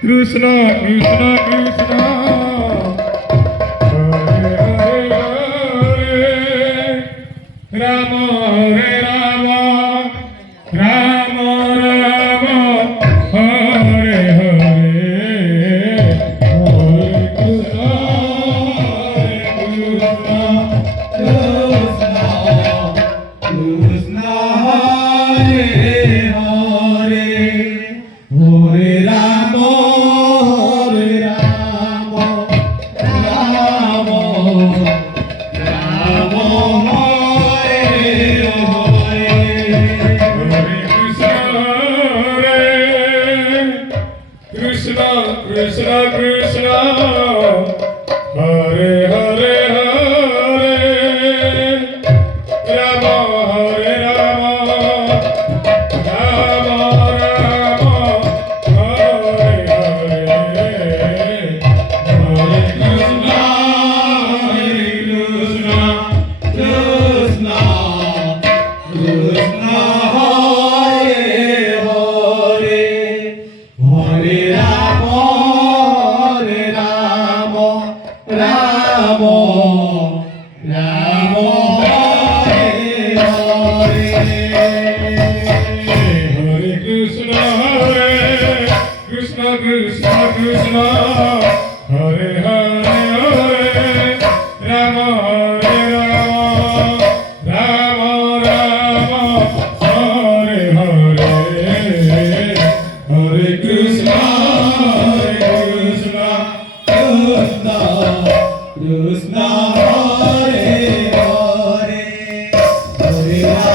Krishna Krishna Krishna Hare Hare Hare Rama Hare Rama Rama Rama Hare Hare Hare Krishna Krishna Hare Hare Hare Rama Hare Rama Rama Rama Hare Hare Krishna Krishna Krishna Hare Hare Hare Rama Hare Rama Rama Rama Hare Hare Hare Krishna Krishna Krishna Hare Hare Hare Rama Hare Rama Rama Rama Hare Hare Krishna Krishna Krishna Krishna Hare Hare Hare Rama Hare Rama Rama Rama Hare Hare Hare Krishna Krishna Krishna Hare Hare Hare